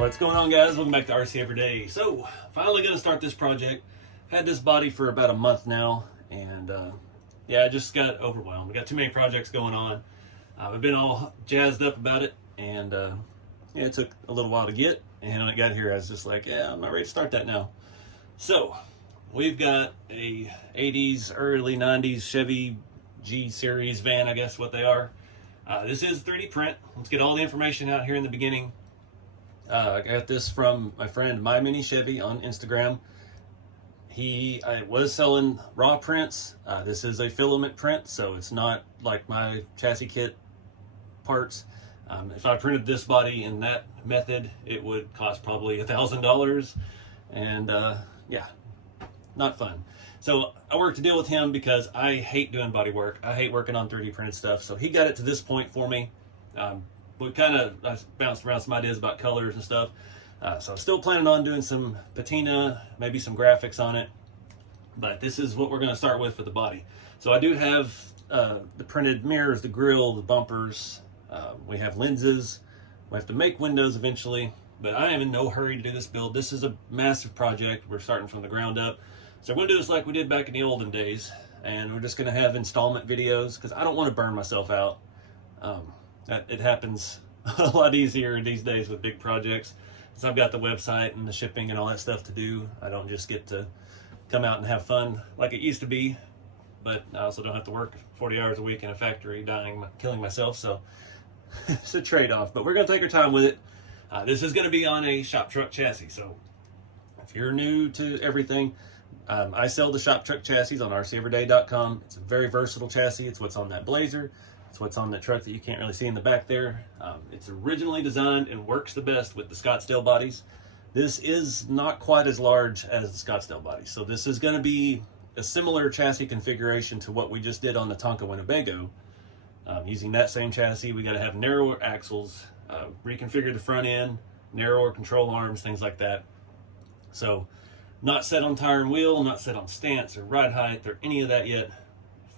What's going on, guys? Welcome back to RC Everyday. So, finally going to start this project. Had this body for about a month now, and yeah, I just got overwhelmed. I got too many projects going on. I've been all jazzed up about it, and yeah, it took a little while to get. And when it got here, I was just like, yeah, I'm not ready to start that now. So, we've got a 80s, early 90s Chevy G Series van, I guess what they are. This is 3D print. Let's get all the information out here in the beginning. I got this from my friend My Mini Chevy on Instagram. He was selling raw prints. This is a filament print, so it's not like my chassis kit parts. If I printed this body in that method, it would cost probably $1,000, and yeah, not fun. So I worked a deal with him because I hate doing body work. I hate working on 3D printed stuff. So he got it to this point for me. We I bounced around some ideas about colors and stuff. So I'm still planning on doing some patina, maybe some graphics on it. But this is what we're going to start with for the body. So I do have the printed mirrors, the grille, the bumpers. We have lenses. We have to make windows eventually. But I am in no hurry to do this build. This is a massive project. We're starting from the ground up. So we're going to do this like we did back in the olden days. And we're just going to have installment videos because I don't want to burn myself out. It happens a lot easier these days with big projects. So I've got the website and the shipping and all that stuff to do. I don't just get to come out and have fun like it used to be. But I also don't have to work 40 hours a week in a factory killing myself. So it's a trade-off. But we're going to take our time with it. This is going to be on a shop truck chassis. So if you're new to everything, I sell the shop truck chassis on rceveryday.com. It's a very versatile chassis. It's what's on that Blazer. It's what's on the truck that you can't really see in the back there. It's originally designed and works the best with the Scottsdale bodies. This is not quite as large as the Scottsdale bodies. So this is going to be a similar chassis configuration to what we just did on the Tonka Winnebago. Using that same chassis, we got to have narrower axles, reconfigure the front end, narrower control arms, things like that. So not set on tire and wheel, not set on stance or ride height or any of that yet.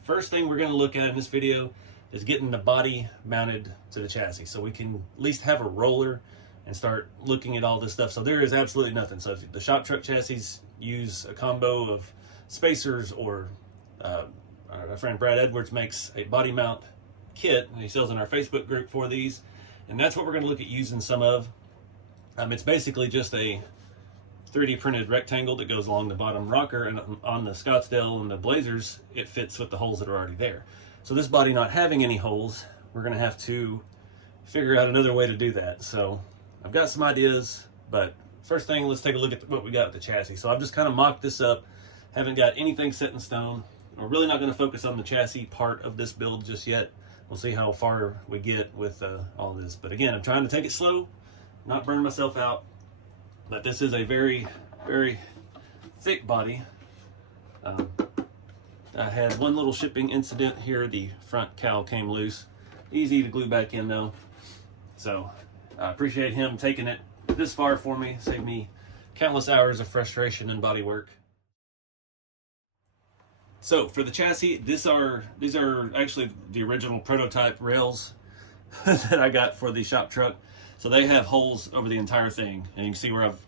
First thing we're going to look at in this video is getting the body mounted to the chassis so we can at least have a roller and start looking at all this stuff. So there is absolutely nothing. So the shop truck chassis use a combo of spacers, or our friend Brad Edwards makes a body mount kit, and he sells in our Facebook group for these. And that's what we're going to look at using some of. It's basically just a 3D printed rectangle that goes along the bottom rocker, and on the Scottsdale and the Blazers, it fits with the holes that are already there. So this body not having any holes, we're going to have to figure out another way to do that. So I've got some ideas, but first thing, let's take a look at what we got with the chassis. So I've just kind of mocked this up, haven't got anything set in stone. We're really not going to focus on the chassis part of this build just yet. We'll see how far we get with all this. But again, I'm trying to take it slow, not burn myself out. But this is a very, very thick body. I had one little shipping incident here. The front cowl came loose. Easy to glue back in though. So I appreciate him taking it this far for me. Saved me countless hours of frustration and body work. So for the chassis, these are actually the original prototype rails that I got for the shop truck. So they have holes over the entire thing. And you can see where I've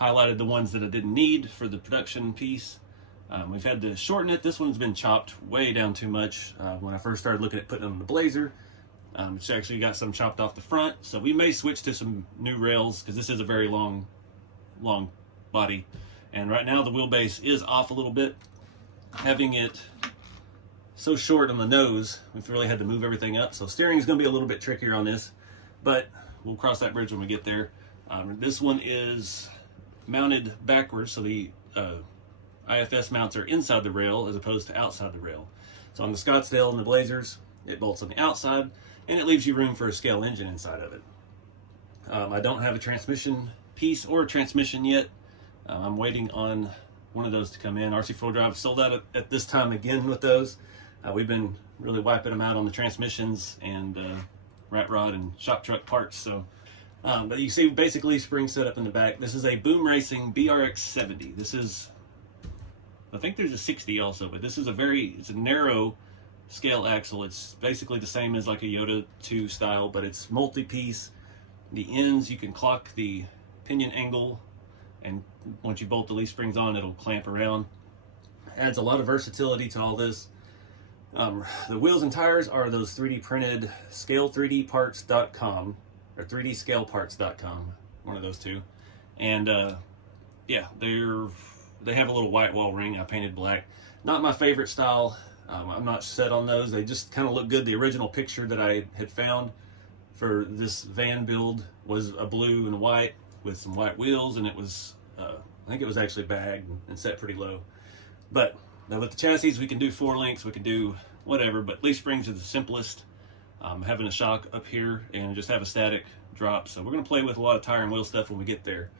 highlighted the ones that I didn't need for the production piece. We've had to shorten it. This one's been chopped way down too much. When I first started looking at putting it on the Blazer, it's actually got some chopped off the front. So we may switch to some new rails because this is a very long body. And right now the wheelbase is off a little bit. Having it so short on the nose, we've really had to move everything up. So steering is going to be a little bit trickier on this, but we'll cross that bridge when we get there. This one is mounted backwards, so the IFS mounts are inside the rail as opposed to outside the rail. So on the Scottsdale and the Blazers, it bolts on the outside, and it leaves you room for a scale engine inside of it. I don't have a transmission piece or a transmission yet. I'm waiting on one of those to come in. RC 4Drive sold out at this time again with those. We've been really wiping them out on the transmissions and rat rod and shop truck parts. So, but you see basically spring setup in the back. This is a Boom Racing BRX 70. This is, I think there's a 60 also, but this is it's a narrow scale axle. It's basically the same as like a Yoda 2 style, but it's multi-piece. The ends, you can clock the pinion angle, and once you bolt the leaf springs on, it'll clamp around. Adds a lot of versatility to all this. The wheels and tires are those 3D printed scale3dparts.com or 3dscaleparts.com, one of those two. And yeah, they have a little white wall ring I painted black. Not my favorite style. I'm not set on those. They just kind of look good. The original picture that I had found for this van build was a blue and white with some white wheels, and it was I think it was actually bagged and set pretty low. But now with the chassis, we can do 4 links, we can do whatever, but leaf springs are the simplest. Having a shock up here and just have a static drop. So we're gonna play with a lot of tire and wheel stuff when we get there.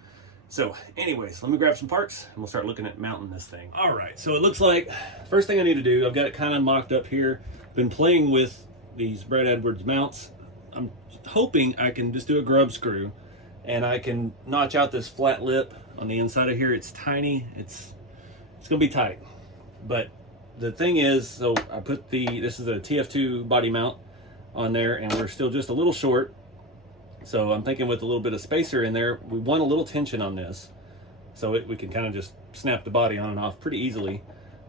So anyways, let me grab some parts and we'll start looking at mounting this thing. All right, so it looks like first thing I need to do, I've got it kind of mocked up here. Been playing with these Brad Edwards mounts. I'm hoping I can just do a grub screw and I can notch out this flat lip on the inside of here. It's tiny, it's gonna be tight. But the thing is, so I put this is a TF2 body mount on there, and we're still just a little short. So I'm thinking with a little bit of spacer in there, we want a little tension on this. So we can kind of just snap the body on and off pretty easily.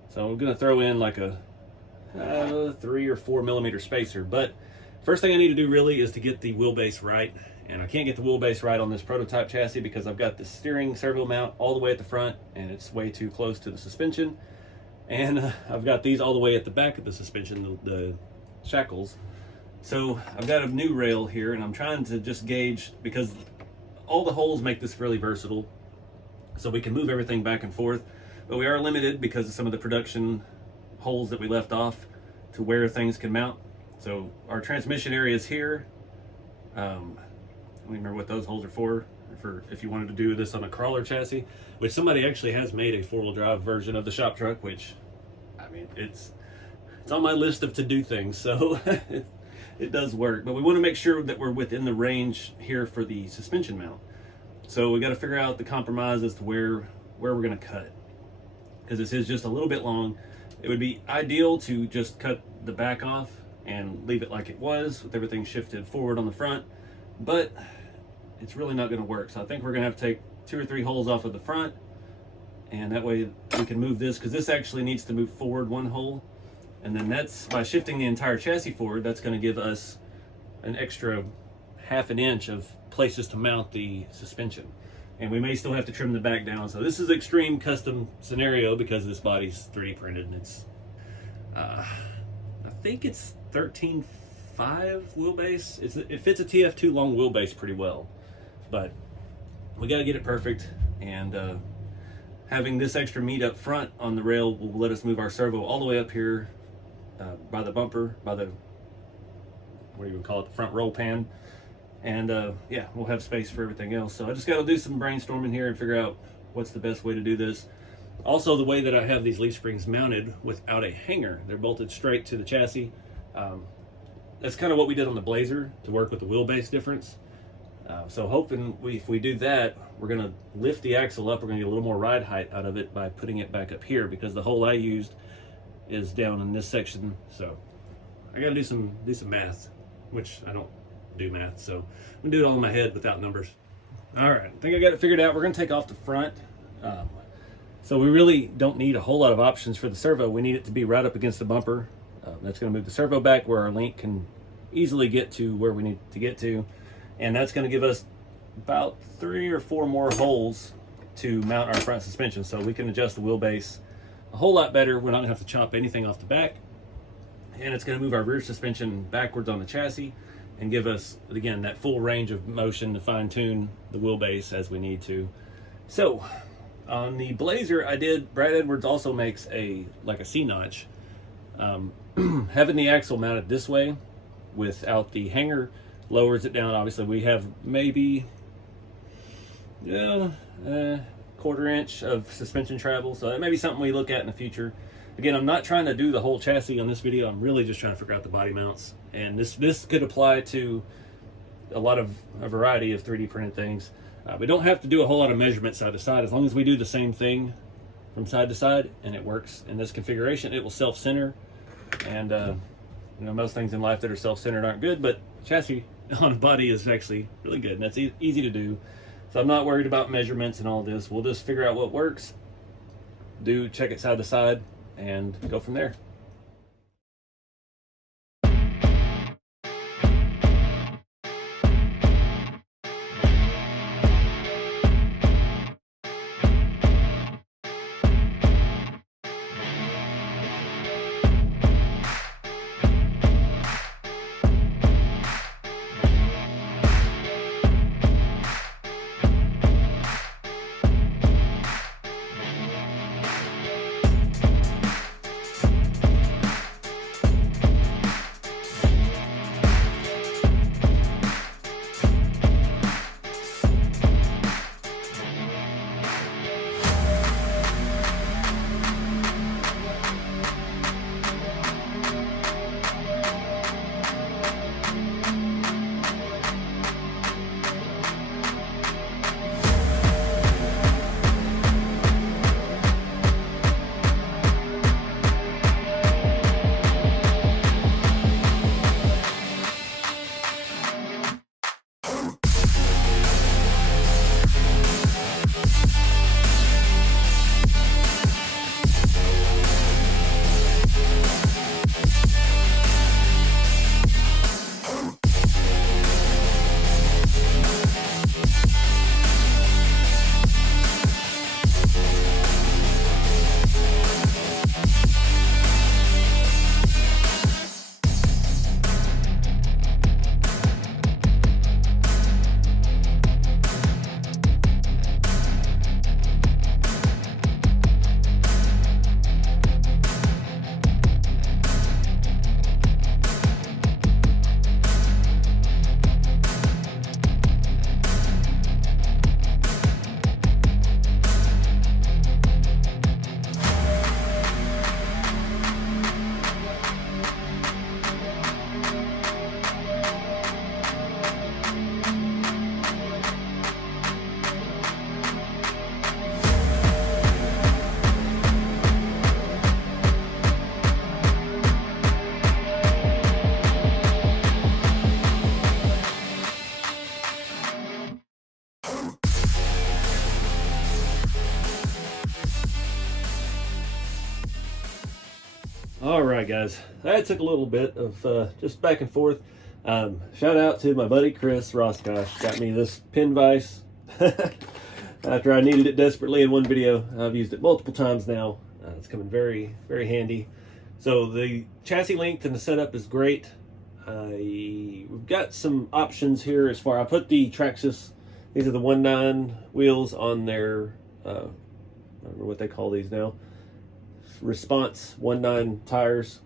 So I'm gonna throw in like a 3 or 4 millimeter spacer. But first thing I need to do really is to get the wheelbase right. And I can't get the wheelbase right on this prototype chassis because I've got the steering servo mount all the way at the front and it's way too close to the suspension. And I've got these all the way at the back of the suspension, the shackles. So I've got a new rail here and I'm trying to just gauge, because all the holes make this fairly versatile. So we can move everything back and forth, but we are limited because of some of the production holes that we left off to where things can mount. So our transmission area is here. I don't remember what those holes are for if you wanted to do this on a crawler chassis, which somebody actually has made a 4-wheel drive version of the shop truck, which, I mean, it's on my list of to-do things, so it does work. But we want to make sure that we're within the range here for the suspension mount. So we got to figure out the compromise as to where we're going to cut, because this is just a little bit long. It would be ideal to just cut the back off and leave it like it was with everything shifted forward on the front, but it's really not going to work. So I think we're going to have to take 2 or 3 holes off of the front, and that way we can move this, because this actually needs to move forward 1 hole, and then that's by shifting the entire chassis forward, that's going to give us an extra ½ an inch of places to mount the suspension. And we may still have to trim the back down. So this is an extreme custom scenario because this body's 3D printed, and it's I think it's 13.5 wheelbase. It fits a TF2 long wheelbase pretty well, but we got to get it perfect. And having this extra meat up front on the rail will let us move our servo all the way up here by the bumper, by the, what do you call it, the front roll pan. And yeah, we'll have space for everything else. So I just got to do some brainstorming here and figure out what's the best way to do this. Also, the way that I have these leaf springs mounted without a hanger, they're bolted straight to the chassis. That's kind of what we did on the Blazer to work with the wheelbase difference. So hoping if we do that, we're going to lift the axle up. We're going to get a little more ride height out of it by putting it back up here, because the hole I used is down in this section. So I got to do some math, which I don't do math, so I'm gonna do it all in my head without numbers. All right, I think I got it figured out. We're gonna take off the front. So we really don't need a whole lot of options for the servo. We need it to be right up against the bumper. That's gonna move the servo back where our link can easily get to where we need to get to. And that's gonna give us about 3 or 4 more holes to mount our front suspension. So we can adjust the wheelbase a whole lot better. We're not gonna have to chop anything off the back. And it's gonna move our rear suspension backwards on the chassis and give us, again, that full range of motion to fine tune the wheelbase as we need to. So on the Blazer, Brad Edwards also makes like a C-notch. Having the axle mounted this way without the hanger lowers it down. Obviously we have maybe a 1/4 inch of suspension travel, so that may be something we look at in the future. Again, I'm not trying to do the whole chassis on this video. I'm really just trying to figure out the body mounts. And this could apply to a variety of 3D printed things. We don't have to do a whole lot of measurement side to side. As long as we do the same thing from side to side and it works in this configuration, it will self-center. And you know, most things in life that are self-centered aren't good, but chassis on a body is actually really good, and that's easy to do. So I'm not worried about measurements and all this. We'll just figure out what works, check it side to side, and go from there. All right, guys, that took a little bit of just back and forth. Shout out to my buddy Chris Roskosh, got me this pin vise after I needed it desperately in one video. I've used it multiple times now. It's coming very, very handy. So the chassis length and the setup is great. We've got some options here as far. I put the Traxxas, these are the 1.9 wheels on their, I don't know what they call these now, Response 1.9 tires.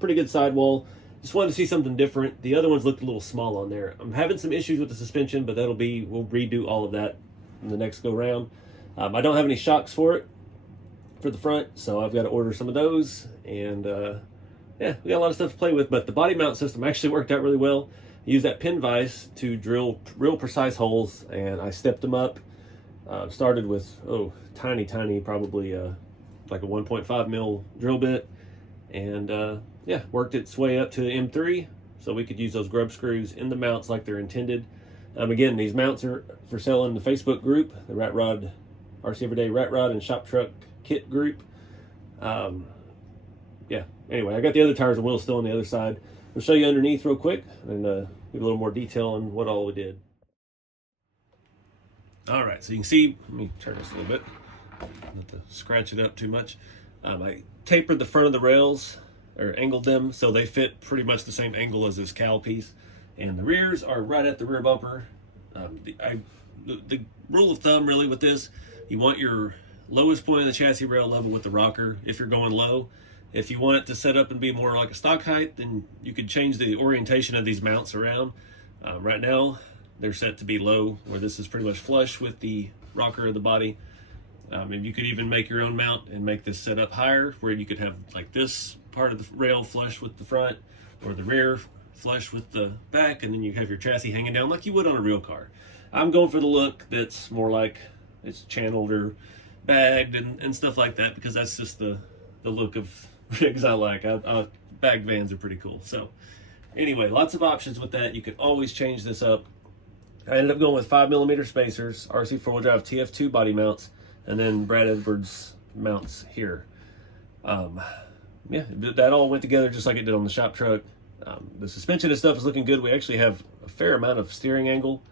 Pretty good sidewall. Just wanted to see something different. The other ones looked a little small on there. I'm having some issues with the suspension, but we'll redo all of that in the next go round. I don't have any shocks for it for the front, so I've got to order some of those. And yeah, we got a lot of stuff to play with, but the body mount system actually worked out really well. I used that pin vise to drill real precise holes, and I stepped them up. Started with tiny, probably like a 1.5 mil drill bit, and yeah, worked its way up to M3, so we could use those grub screws in the mounts like they're intended. Again, these mounts are for sale in the Facebook group, the Rat Rod, RC Everyday Rat Rod and Shop Truck Kit group. Yeah, anyway, I got the other tires and wheels still on the other side. I'll show you underneath real quick and give a little more detail on what all we did. All right, so you can see, let me turn this a little bit, not to scratch it up too much. I tapered the front of the rails, or angled them, so they fit pretty much the same angle as this cowl piece. And the rears are right at the rear bumper. The rule of thumb really with this, you want your lowest point of the chassis rail level with the rocker if you're going low. If you want it to set up and be more like a stock height, then you could change the orientation of these mounts around. Right now, they're set to be low, where this is pretty much flush with the rocker of the body. And you could even make your own mount and make this set up higher, where you could have like this part of the rail flush with the front, or the rear flush with the back, and then you have your chassis hanging down like you would on a real car. I'm going for the look that's more like it's channeled or bagged and stuff like that, because that's just the look of rigs I like. Bagged vans are pretty cool. So anyway, lots of options with that. You can always change this up. I ended up going with 5mm spacers, RC 4-wheel drive TF2 body mounts, and then Brad Edwards mounts here. Yeah, that all went together just like it did on the shop truck. The suspension and stuff is looking good. We actually have a fair amount of steering angle,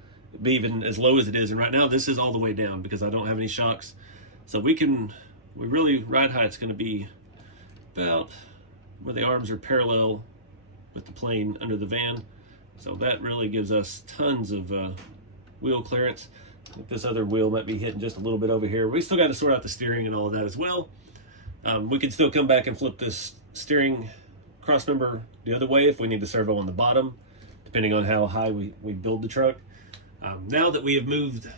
be even as low as it is. And right now this is all the way down because I don't have any shocks. So we really, ride height's going to be about where the arms are parallel with the plane under the van. So that really gives us tons of wheel clearance. I think this other wheel might be hitting just a little bit over here. We still got to sort out the steering and all of that as well. We can still come back and flip this steering cross member the other way if we need the servo on the bottom, depending on how high we build the truck. Now that we have moved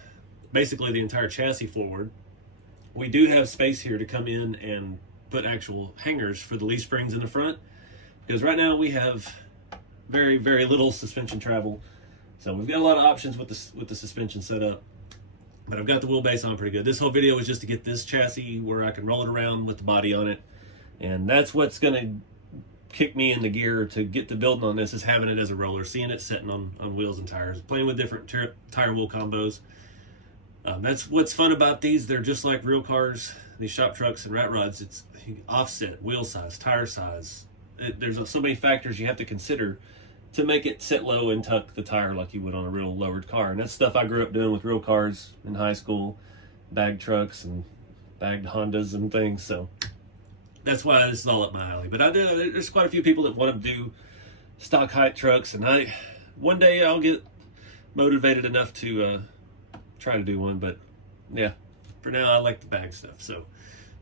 basically the entire chassis forward, we do have space here to come in and put actual hangers for the leaf springs in the front, because right now we have very, very little suspension travel. So we've got a lot of options with the suspension setup, but I've got the wheelbase on pretty good. This whole video is just to get this chassis where I can roll it around with the body on it, and that's what's going to kick me into gear to get the building on this, is having it as a roller, seeing it sitting on wheels and tires, playing with different tire wheel combos. That's what's fun about these. They're just like real cars, these shop trucks and rat rods. It's offset, wheel size, tire size. There's so many factors you have to consider to make it sit low and tuck the tire like you would on a real lowered car. And that's stuff I grew up doing with real cars in high school, bagged trucks and bagged Hondas and things. So that's why this is all up my alley. But there's quite a few people that want to do stock height trucks, and one day I'll get motivated enough to try to do one. But yeah, for now I like the bag stuff. So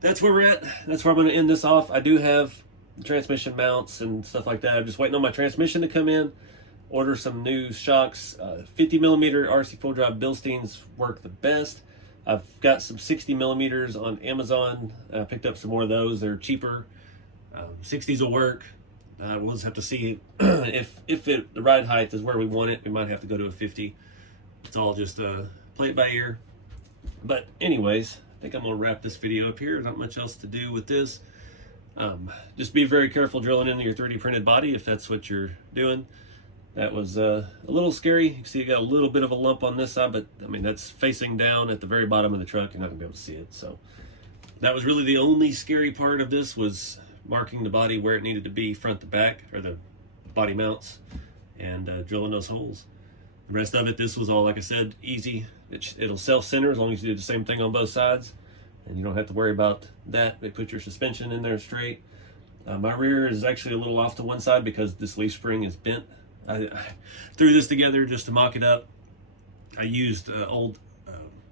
that's where we're at. That's where I'm going to end this off. I do have transmission mounts and stuff like that. I'm just waiting on my transmission to come in, order some new shocks. 50mm RC 4-wheel drive Bilsteins work the best. I've got some 60mm on Amazon. I picked up some more of those. They're cheaper. 60s will work. We'll just have to see if the ride height is where we want it. We might have to go to a 50. It's all just play it by ear. But anyways, I think I'm going to wrap this video up here. Not much else to do with this. Just be very careful drilling into your 3D printed body if that's what you're doing. That was a little scary. You can see it got a little bit of a lump on this side, but I mean, that's facing down at the very bottom of the truck. You're not gonna be able to see it. So that was really the only scary part of this, was marking the body where it needed to be, front to back, or the body mounts, and drilling those holes. The rest of it, this was all, like I said, easy. It'll self-center as long as you do the same thing on both sides, and you don't have to worry about that. They put your suspension in there straight. My rear is actually a little off to one side because this leaf spring is bent. I threw this together just to mock it up. I used old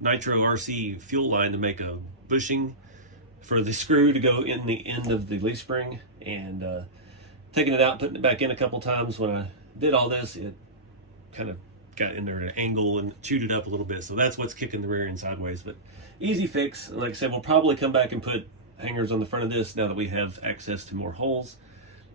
Nitro RC fuel line to make a bushing for the screw to go in the end of the leaf spring, and taking it out, putting it back in a couple times. When I did all this, it kind of got in there at an angle and chewed it up a little bit, so that's what's kicking the rear end sideways. But easy fix. And like I said, we'll probably come back and put hangers on the front of this now that we have access to more holes,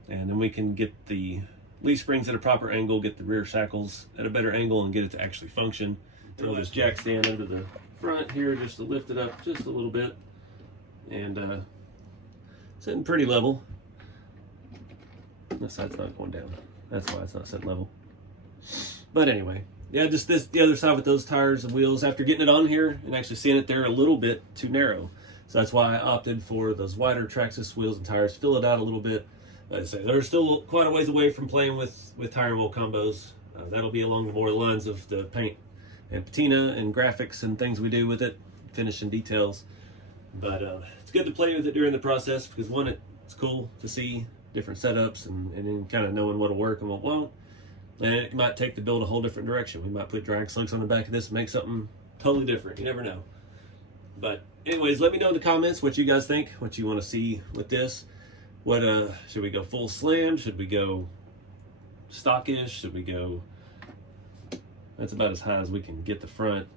and then we can get the leaf springs at a proper angle, get the rear shackles at a better angle, and get it to actually function. Throw this jack stand under the front here just to lift it up just a little bit, and sitting pretty level. This side's not going down. That's why it's not set level. But anyway, yeah, just the other side with those tires and wheels, after getting it on here and actually seeing it, they're a little bit too narrow. So that's why I opted for those wider Traxxas wheels and tires, fill it out a little bit. Like I say, they're still quite a ways away from playing with tire wheel combos. That'll be along the more lines of the paint and patina and graphics and things we do with it, finishing details. But it's good to play with it during the process, because one, it's cool to see different setups and then kind of knowing what'll work and what won't. And it might take the build a whole different direction. We might put drag slugs on the back of this and make something totally different. You never know. But anyways, let me know in the comments what you guys think, what you want to see with this. What should we go full slam? Should we go stockish? Should we go? That's about as high as we can get the front.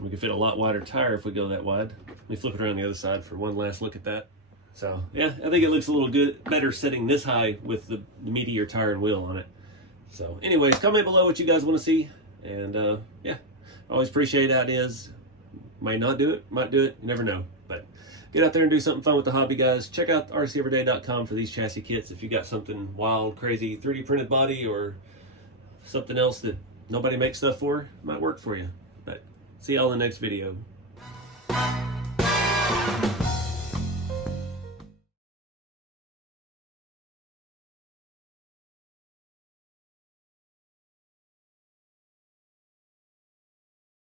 We can fit a lot wider tire if we go that wide. Let me flip it around the other side for one last look at that. So yeah, I think it looks a little good, better sitting this high with the meatier tire and wheel on it. So anyways, comment below what you guys want to see, and yeah, I always appreciate ideas. Might not do it, might do it, you never know. But get out there and do something fun with the hobby, guys. Check out rceveryday.com for these chassis kits if you got something wild, crazy 3D printed body or something else that nobody makes stuff for, it might work for you. But see y'all in the next video.